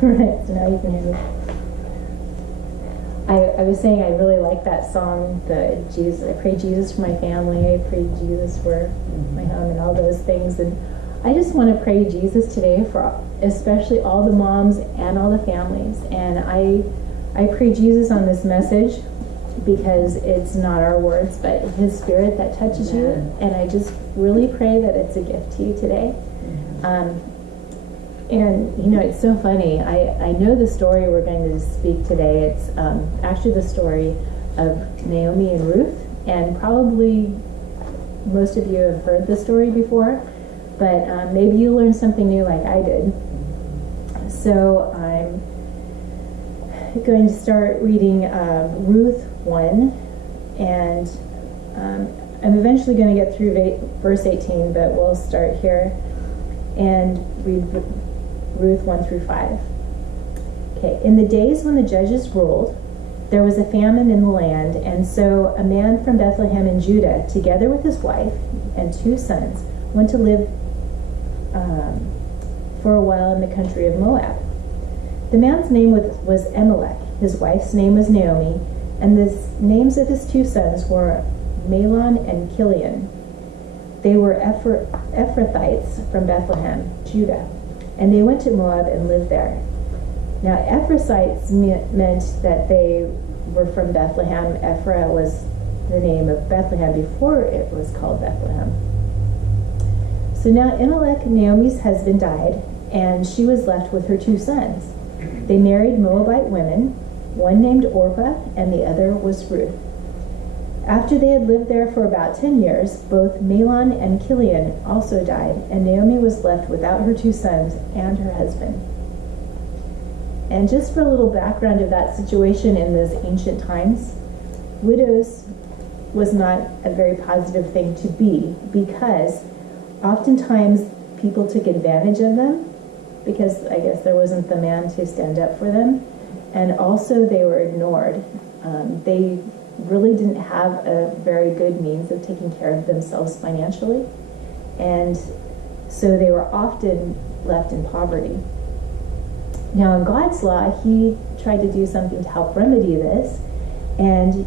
Right, so now you can hear me. I was saying I really like that song, the Jesus, I pray Jesus for my family, I pray Jesus for my home and all those things. And I just want to pray Jesus today for especially all the moms and all the families. And I pray Jesus on this message because it's not our words, but His Spirit that touches you. And I just really pray that it's a gift to you today. And, you know, it's so funny. I know the story we're going to speak today. It's actually the story of Naomi and Ruth. And probably most of you have heard the story before. But maybe you learned something new like I did. So I'm going to start reading Ruth 1. And I'm eventually going to get through verse 18, but we'll start here and read Ruth 1 through 5. Okay. In the days when the judges ruled, there was a famine in the land, and so a man from Bethlehem in Judah, together with his wife and 2 sons, went to live for a while in the country of Moab. The man's name was Elimelech, his wife's name was Naomi, and the names of his 2 sons were Mahlon and Chilion. They were Ephrathites from Bethlehem, Judah, and they went to Moab and lived there. Now, Ephrathites meant that they were from Bethlehem. Ephraim was the name of Bethlehem before it was called Bethlehem. So now Elimelech, Naomi's husband, died, and she was left with her 2 sons. They married Moabite women, one named Orpah, and the other was Ruth. After they had lived there for about 10 years, both Mahlon and Chilion also died, and Naomi was left without her 2 sons and her husband. And just for a little background of that situation in those ancient times, widows was not a very positive thing to be, because oftentimes people took advantage of them, because I guess there wasn't the man to stand up for them, and also they were ignored. They really didn't have a very good means of taking care of themselves financially, and so they were often left in poverty. Now in God's law, He tried to do something to help remedy this, and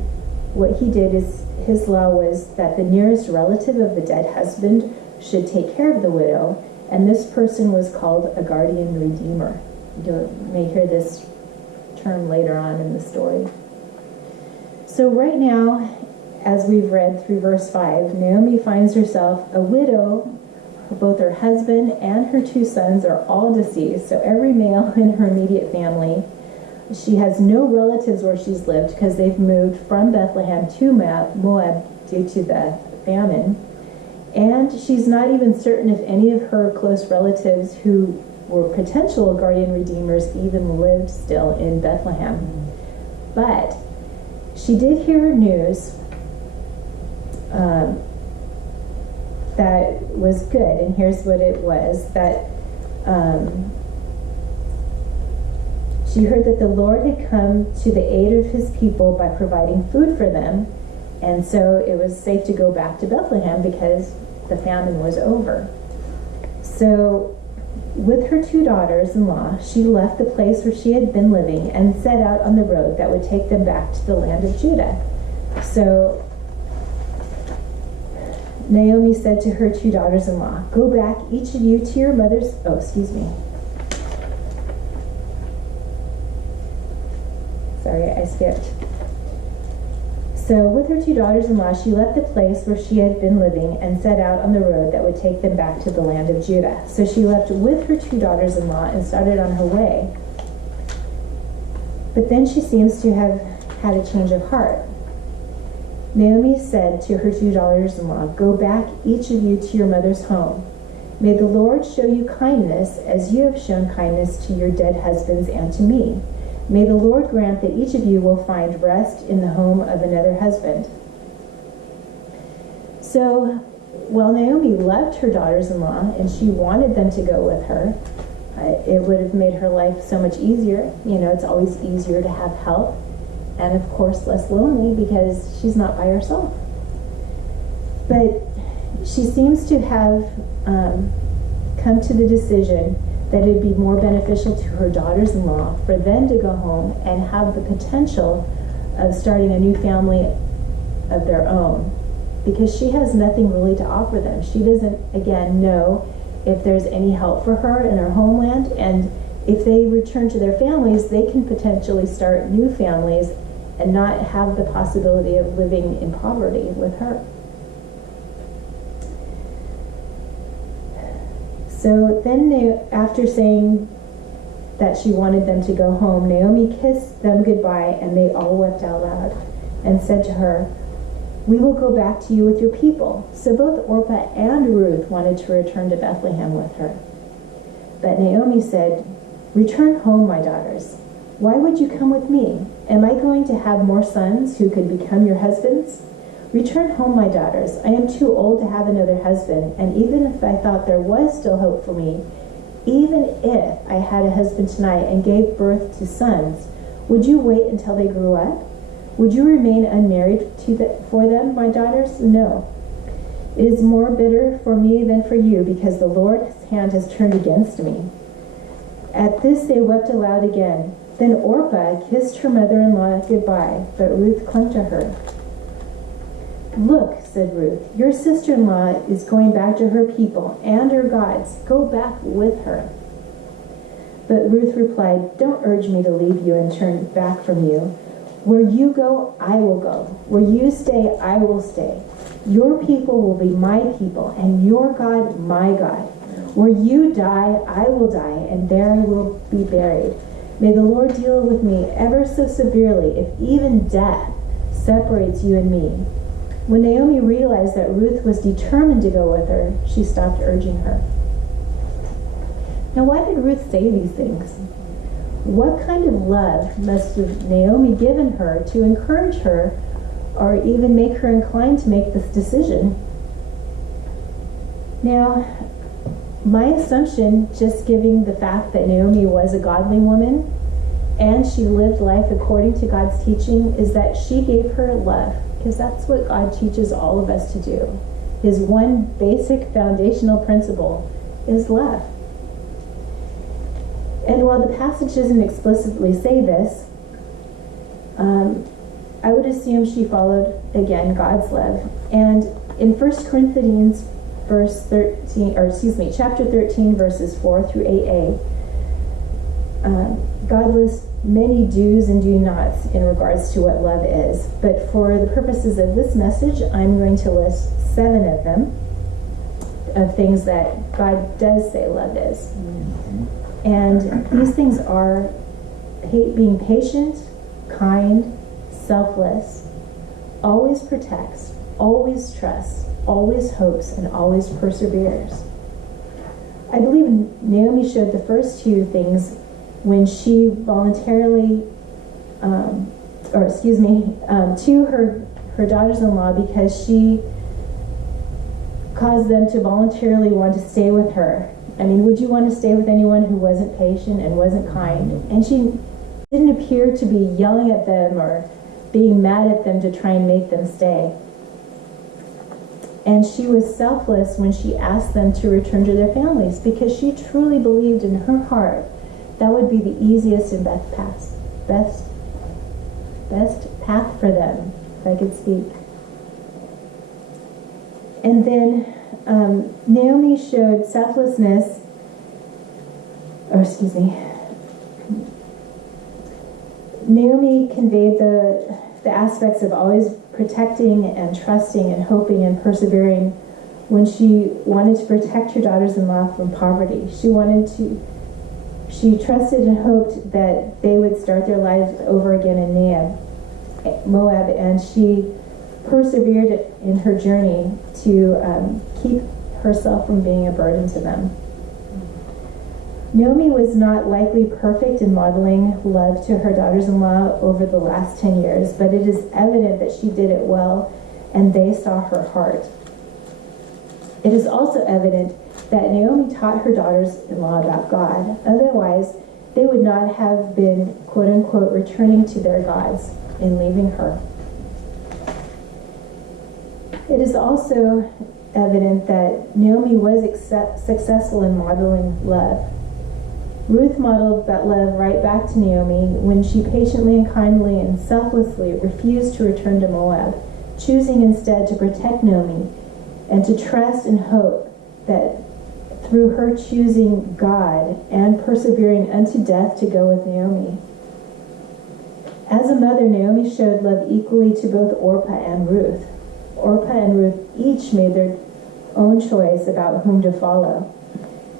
what He did is, His law was that the nearest relative of the dead husband should take care of the widow, and this person was called a guardian redeemer. You may hear this term later on in the story. So right now, as we've read through verse 5, Naomi finds herself a widow. Both her husband and her 2 sons are all deceased, so every male in her immediate family. She has no relatives where she's lived because they've moved from Bethlehem to Moab due to the famine. And she's not even certain if any of her close relatives who were potential guardian redeemers even lived still in Bethlehem. But she did hear news that was good, and here's what it was, that she heard that the Lord had come to the aid of His people by providing food for them, and so it was safe to go back to Bethlehem because the famine was over. So with her 2 daughters-in-law, she left the place where she had been living and set out on the road that would take them back to the land of Judah. So Naomi said to her 2 daughters-in-law, "Go back, each of you, to your mother's..." Oh, excuse me. Sorry, I skipped. So with her 2 daughters-in-law, she left the place where she had been living and set out on the road that would take them back to the land of Judah. So she left with her 2 daughters-in-law and started on her way. But then she seems to have had a change of heart. Naomi said to her 2 daughters-in-law, "Go back, each of you, to your mother's home. May the Lord show you kindness as you have shown kindness to your dead husbands and to me. May the Lord grant that each of you will find rest in the home of another husband." So, while Naomi loved her daughters-in-law and she wanted them to go with her, it would have made her life so much easier. You know, it's always easier to have help, and of course less lonely because she's not by herself. But she seems to have come to the decision that it would be more beneficial to her daughters-in-law for them to go home and have the potential of starting a new family of their own, because she has nothing really to offer them. She doesn't, again, know if there's any help for her in her homeland, and if they return to their families, they can potentially start new families and not have the possibility of living in poverty with her. So then, after saying that she wanted them to go home, Naomi kissed them goodbye, and they all wept out loud and said to her, "We will go back to you with your people." So both Orpah and Ruth wanted to return to Bethlehem with her. But Naomi said, "Return home, my daughters. Why would you come with me? Am I going to have more sons who could become your husbands? Return home, my daughters. I am too old to have another husband, and even if I thought there was still hope for me, even if I had a husband tonight and gave birth to sons, would you wait until they grew up? Would you remain unmarried for them, my daughters? No. It is more bitter for me than for you, because the Lord's hand has turned against me." At this they wept aloud again. Then Orpah kissed her mother-in-law goodbye, but Ruth clung to her. "Look," said Ruth, "your sister-in-law is going back to her people and her gods. Go back with her." But Ruth replied, "Don't urge me to leave you and turn back from you. Where you go, I will go. Where you stay, I will stay. Your people will be my people, and your God, my God. Where you die, I will die, and there I will be buried. May the Lord deal with me ever so severely if even death separates you and me." When Naomi realized that Ruth was determined to go with her, she stopped urging her. Now, why did Ruth say these things? What kind of love must have Naomi given her to encourage her or even make her inclined to make this decision? Now, my assumption, just giving the fact that Naomi was a godly woman and she lived life according to God's teaching, is that she gave her love, because that's what God teaches all of us to do. His one basic foundational principle is love. And while the passage doesn't explicitly say this, I would assume she followed, again, God's love. And in 1 Corinthians chapter 13, verses 4 through 8a, God lists many do's and do nots in regards to what love is. But for the purposes of this message, I'm going to list 7 of them, of things that God does say love is. And these things are being patient, kind, selfless, always protects, always trusts, always hopes, and always perseveres. I believe Naomi showed the first 2 things when she voluntarily, to her daughters-in-law, because she caused them to voluntarily want to stay with her. I mean, would you want to stay with anyone who wasn't patient and wasn't kind? And she didn't appear to be yelling at them or being mad at them to try and make them stay. And she was selfless when she asked them to return to their families, because she truly believed in her heart that would be the easiest and best path for them, if I could speak. And then Naomi showed selflessness, Naomi conveyed the aspects of always protecting and trusting and hoping and persevering when she wanted to protect her daughters-in-law from poverty. She trusted and hoped that they would start their lives over again in Moab, and she persevered in her journey to keep herself from being a burden to them. Naomi was not likely perfect in modeling love to her daughters-in-law over the last 10 years, but it is evident that she did it well, and they saw her heart. It is also evident that Naomi taught her daughters-in-law about God. Otherwise, they would not have been, quote-unquote, returning to their gods in leaving her. It is also evident that Naomi was successful in modeling love. Ruth modeled that love right back to Naomi when she patiently and kindly and selflessly refused to return to Moab, choosing instead to protect Naomi and to trust and hope that through her choosing God and persevering unto death to go with Naomi. As a mother, Naomi showed love equally to both Orpah and Ruth. Orpah and Ruth each made their own choice about whom to follow.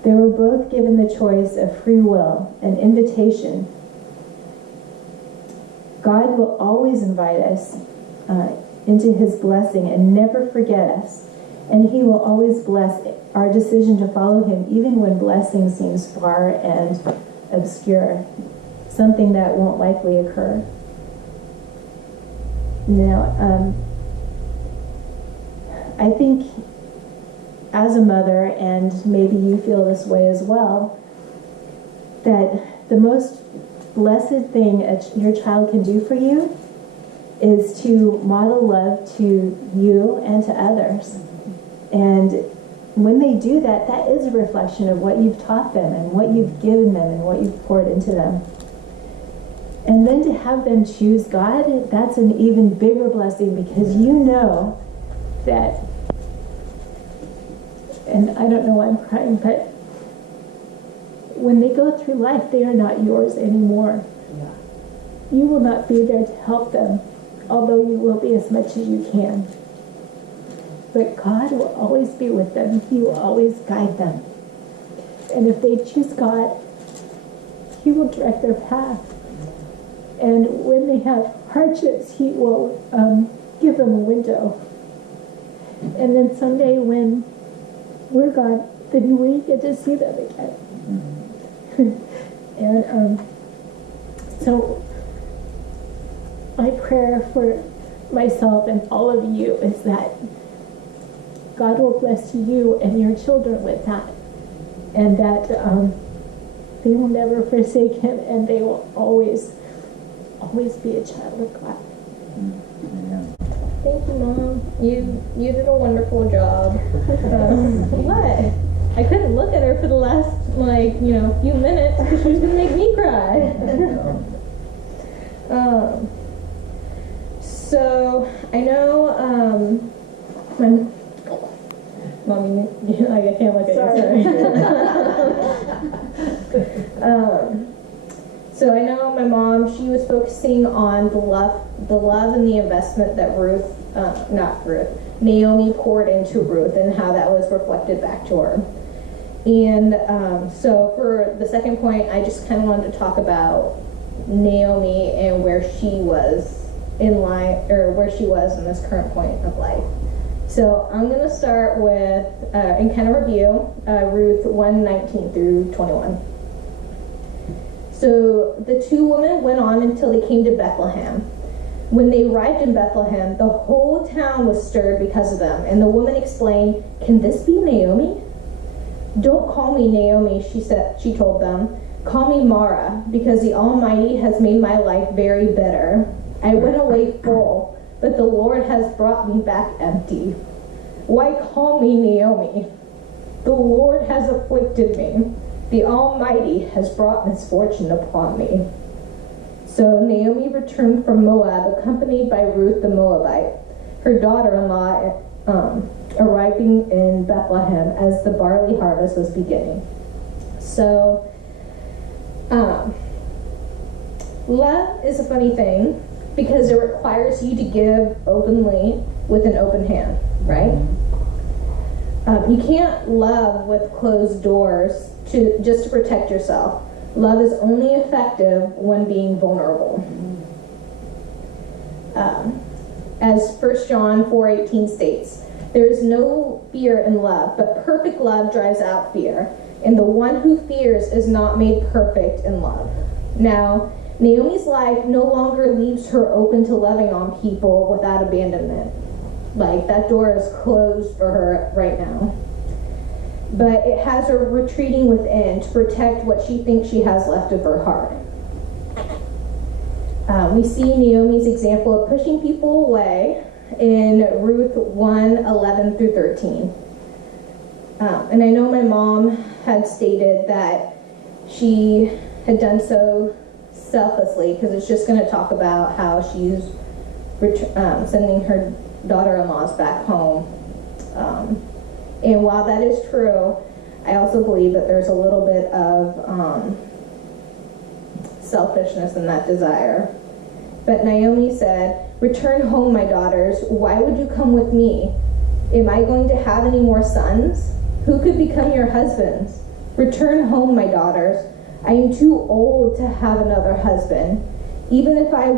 They were both given the choice of free will, an invitation. God will always invite us into his blessing and never forget us. And he will always bless our decision to follow him, even when blessing seems far and obscure, something that won't likely occur. Now, I think as a mother, and maybe you feel this way as well, that the most blessed thing your child can do for you is to model love to you and to others. And when they do that, that is a reflection of what you've taught them and what you've given them and what you've poured into them. And then to have them choose God, that's an even bigger blessing, because you know that, and I don't know why I'm crying, but when they go through life, they are not yours anymore. Yeah. You will not be there to help them, although you will be as much as you can. But God will always be with them. He will always guide them. And if they choose God, he will direct their path. And when they have hardships, he will give them a window. And then someday when we're gone, then we get to see them again. And so my prayer for myself and all of you is that God will bless you and your children with that, and that they will never forsake him, and they will always be a child of God. Thank you, Mom. You did a wonderful job. What? I couldn't look at her for the last few minutes because she was gonna make me cry. So I know my Mommy, I can't look at you. Sorry. So I know my mom, she was focusing on the love and the investment that Naomi poured into Ruth, and how that was reflected back to her. And so for the second point, I just kind of wanted to talk about Naomi and where she was in this current point of life. So I'm going to start with, and kind of review, Ruth 1:19 through 21. So the two women went on until they came to Bethlehem. When they arrived in Bethlehem, the whole town was stirred because of them. And the woman explained, "Can this be Naomi?" "Don't call me Naomi," she told them. "Call me Mara, because the Almighty has made my life very bitter. I went away full, but the Lord has brought me back empty. Why call me Naomi? The Lord has afflicted me. The Almighty has brought misfortune upon me." So Naomi returned from Moab, accompanied by Ruth the Moabite, her daughter-in-law, arriving in Bethlehem as the barley harvest was beginning. So, love is a funny thing, because it requires you to give openly with an open hand, right? You can't love with closed doors just to protect yourself. Love is only effective when being vulnerable. As 1 John 4:18 states, "There is no fear in love, but perfect love drives out fear, and the one who fears is not made perfect in love." Now, Naomi's life no longer leaves her open to loving on people without abandonment. Like, that door is closed for her right now. But it has her retreating within to protect what she thinks she has left of her heart. We see Naomi's example of pushing people away in Ruth 1:11 through 13. And I know my mom had stated that she had done so selflessly, because it's just going to talk about how she's sending her daughter-in-laws back home. And while that is true, I also believe that there's a little bit of selfishness in that desire. But Naomi said, "Return home, my daughters. Why would you come with me? Am I going to have any more sons? Who could become your husbands? Return home, my daughters. I am too old to have another husband. Even if I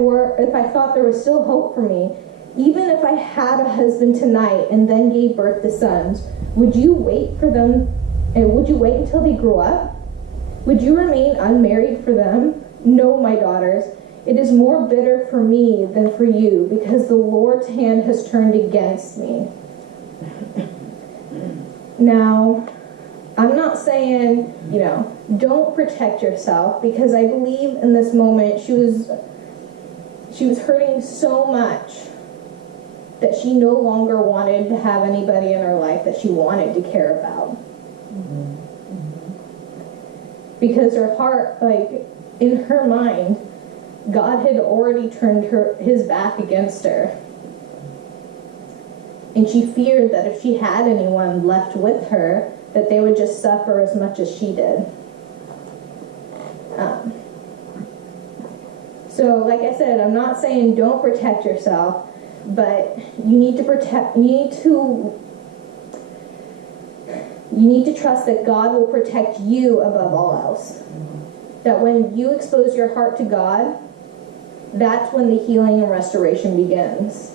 thought there was still hope for me, even if I had a husband tonight and then gave birth to sons, would you wait for them? And would you wait until they grew up? Would you remain unmarried for them? No, my daughters. It is more bitter for me than for you, because the Lord's hand has turned against me." Now, I'm not saying, don't protect yourself, because I believe in this moment she was hurting so much that she no longer wanted to have anybody in her life that she wanted to care about. Because her heart, in her mind, God had already turned his back against her. And she feared that if she had anyone left with her, that they would just suffer as much as she did. So, like I said, I'm not saying don't protect yourself, but you need to trust that God will protect you above all else. That when you expose your heart to God, that's when the healing and restoration begins.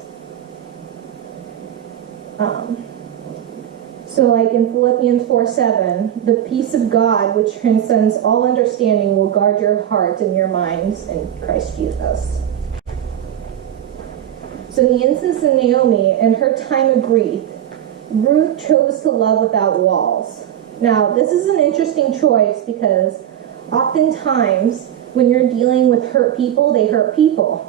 So like in Philippians 4:7, the peace of God, which transcends all understanding, will guard your hearts and your minds in Christ Jesus. So in the instance of Naomi, in her time of grief, Ruth chose to love without walls. Now, this is an interesting choice, because oftentimes when you're dealing with hurt people, they hurt people.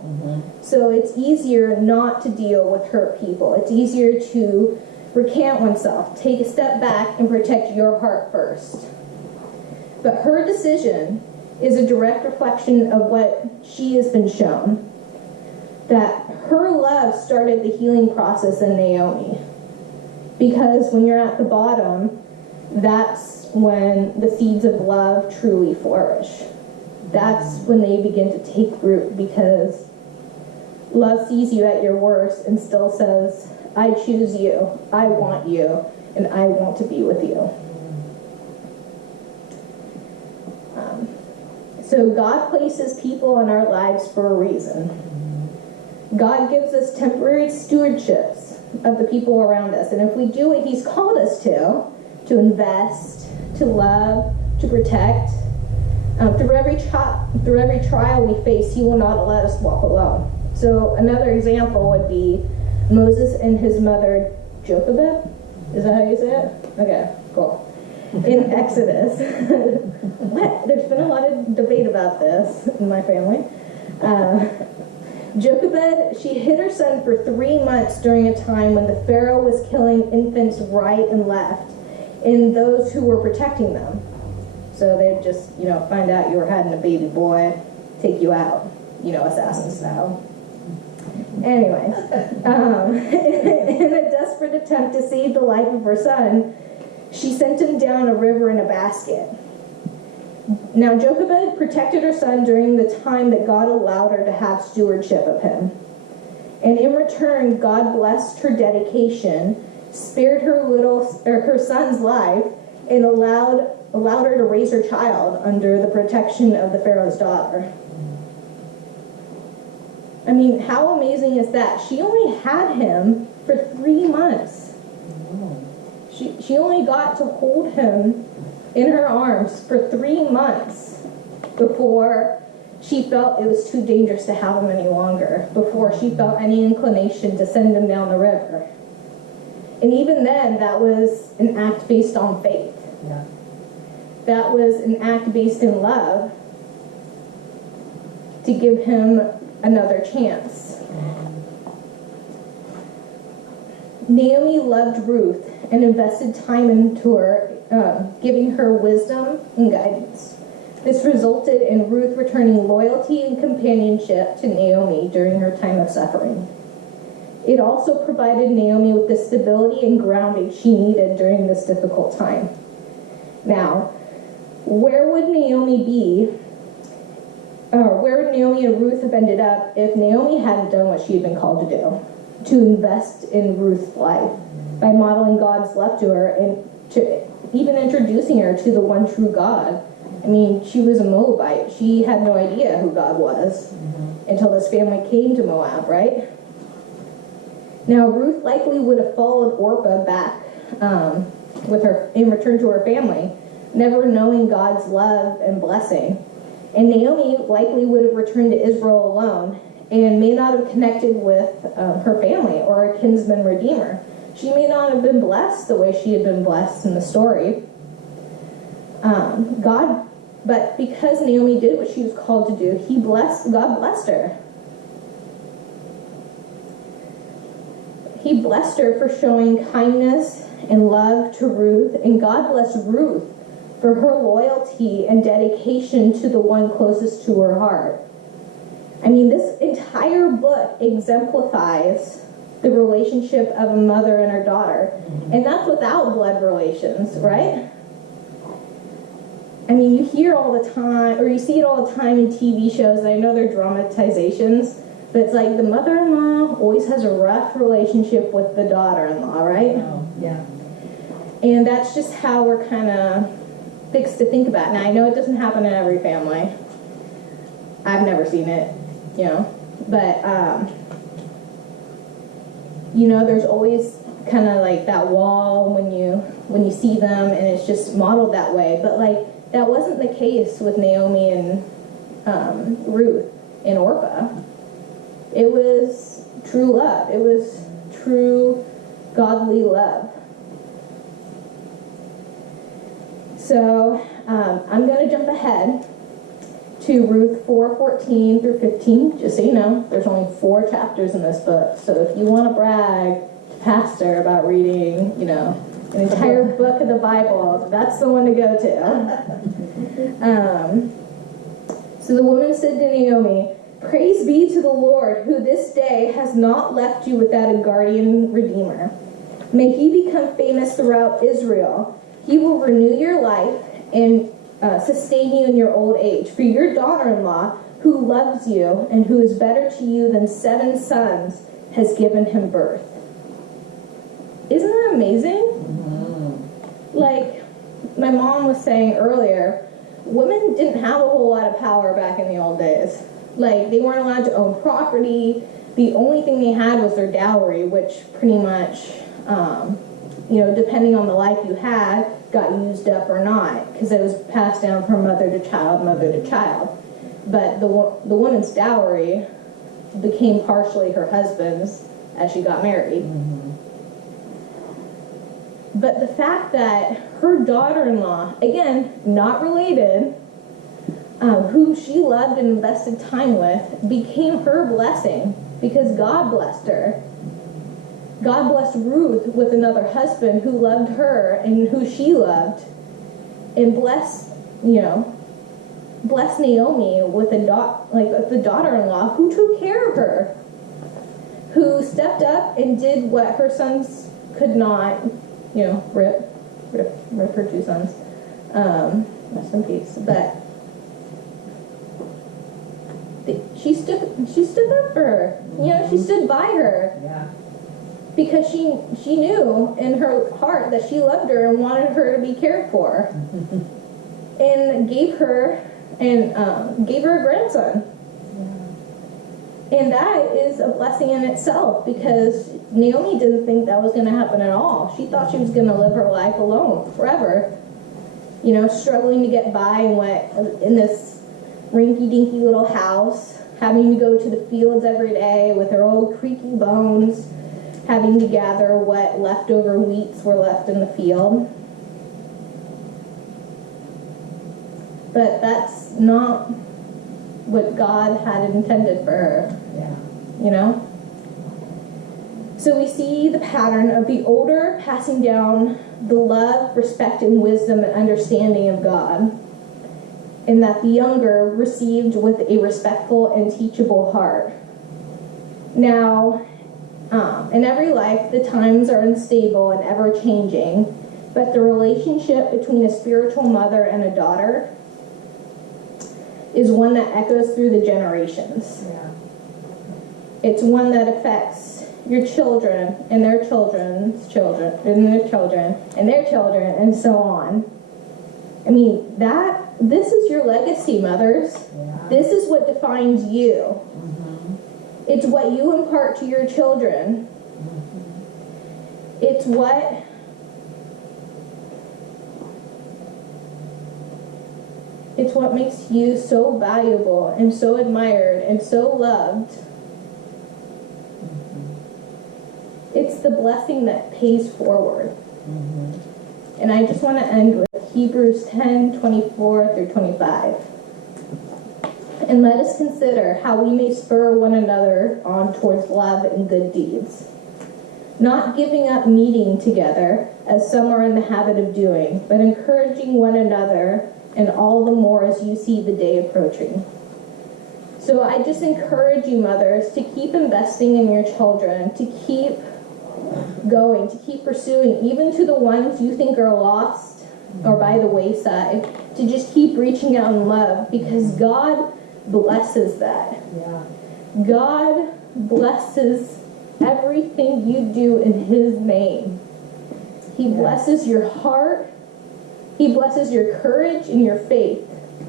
So it's easier not to deal with hurt people. It's easier to recant oneself, take a step back, and protect your heart first. But her decision is a direct reflection of what she has been shown. That her love started the healing process in Naomi. Because when you're at the bottom, that's when the seeds of love truly flourish. That's when they begin to take root, because love sees you at your worst and still says, I choose you, I want you, and I want to be with you. So God places people in our lives for a reason. God gives us temporary stewardships of the people around us. And if we do what He's called us to invest, to love, to protect, through every trial we face, He will not let us walk alone. So another example would be Moses and his mother Jochebed. Is that how you say it? Okay, cool. In Exodus. What? There's been a lot of debate about this in my family. Jochebed, she hid her son for 3 months during a time when the Pharaoh was killing infants right and left, and those who were protecting them. So they'd just, find out you were having a baby boy, take you out, assassin style. Anyway, in a desperate attempt to save the life of her son, she sent him down a river in a basket. Now, Jochebed protected her son during the time that God allowed her to have stewardship of him. And in return, God blessed her dedication, spared her son's life, and allowed her to raise her child under the protection of the Pharaoh's daughter. I mean, how amazing is that? She only had him for 3 months. She only got to hold him in her arms for 3 months before she felt it was too dangerous to have him any longer, before she felt any inclination to send him down the river. And even then, that was an act based on faith. Yeah. That was an act based in love to give him another chance. Naomi loved Ruth and invested time into her, giving her wisdom and guidance. This resulted in Ruth returning loyalty and companionship to Naomi during her time of suffering. It also provided Naomi with the stability and grounding she needed during this difficult time. Now, where would Naomi and Ruth have ended up if Naomi hadn't done what she had been called to do? To invest in Ruth's life by modeling God's love to her and to even introducing her to the one true God. I mean, she was a Moabite. She had no idea who God was until this family came to Moab, right? Now, Ruth likely would have followed Orpah back with her in return to her family, never knowing God's love and blessing. And Naomi likely would have returned to Israel alone and may not have connected with her family or a kinsman redeemer. She may not have been blessed the way she had been blessed in the story. But because Naomi did what she was called to do, God blessed her. He blessed her for showing kindness and love to Ruth, and God blessed Ruth for her loyalty and dedication to the one closest to her heart. I mean, this entire book exemplifies the relationship of a mother and her daughter, and that's without blood relations, right? I mean, you hear all the time, or you see it all the time in TV shows, and I know they're dramatizations, but it's like the mother-in-law always has a rough relationship with the daughter-in-law, right? Oh, yeah. And that's just how we're kind of fixed to think about it. Now, I know it doesn't happen in every family. I've never seen it, but, there's always kind of like that wall when you see them, and it's just modeled that way. But like, that wasn't the case with Naomi and Ruth and Orpah. It was true love. It was true godly love. So I'm going to jump ahead to Ruth 4:14 through 15. Just so you know, there's only 4 chapters in this book. So if you want to brag to Pastor about reading, an entire book of the Bible, that's the one to go to. So the woman said to Naomi, "Praise be to the Lord, who this day has not left you without a guardian redeemer. May he become famous throughout Israel. He will renew your life and sustain you in your old age. For your daughter-in-law, who loves you and who is better to you than 7 sons, has given him birth." Isn't that amazing? Like my mom was saying earlier, women didn't have a whole lot of power back in the old days. Like, they weren't allowed to own property. The only thing they had was their dowry, which pretty much, depending on the life you had, got used up or not, because it was passed down from mother to child, mother to child. But the woman's dowry became partially her husband's as she got married. But the fact that her daughter-in-law, again, not related, whom she loved and invested time with, became her blessing because God blessed her. God blessed Ruth with another husband who loved her and who she loved, and blessed Naomi with the daughter-in-law who took care of her, who stepped up and did what her sons could not, rip her 2 sons. Rest in peace. But she stood up for her. She stood by her. Yeah. Because she knew in her heart that she loved her and wanted her to be cared for. And gave her a grandson. And that is a blessing in itself, because Naomi didn't think that was going to happen at all. She thought she was going to live her life alone forever, struggling to get by in this rinky-dinky little house, having to go to the fields every day with her old creaky bones, having to gather what leftover wheats were left in the field. But that's not what God had intended for her. Yeah. So we see the pattern of the older passing down the love, respect, and wisdom and understanding of God. and that the younger received with a respectful and teachable heart. Now, in every life, the times are unstable and ever-changing, but the relationship between a spiritual mother and a daughter is one that echoes through the generations. Yeah. It's one that affects your children and their children's children and their children and their children and so on. I mean, this is your legacy, mothers. Yeah. This is what defines you. Mm-hmm. It's what you impart to your children. Mm-hmm. It's what makes you so valuable and so admired and so loved. It's the blessing that pays forward. Mm-hmm. And I just want to end with Hebrews 10:24 through 25. And let us consider how we may spur one another on towards love and good deeds, not giving up meeting together, as some are in the habit of doing, but encouraging one another, and all the more as you see the day approaching. So I just encourage you, mothers, to keep investing in your children, to keep going, to keep pursuing, even to the ones you think are lost or by the wayside, to just keep reaching out in love, because God blesses that. Yeah. God blesses everything you do in His name. He blesses your heart. He blesses your courage and your faith.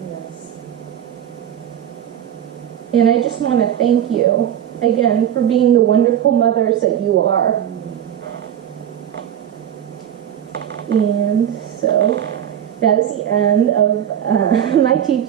Yes. And I just want to thank you again for being the wonderful mothers that you are. And so that is the end of my teaching.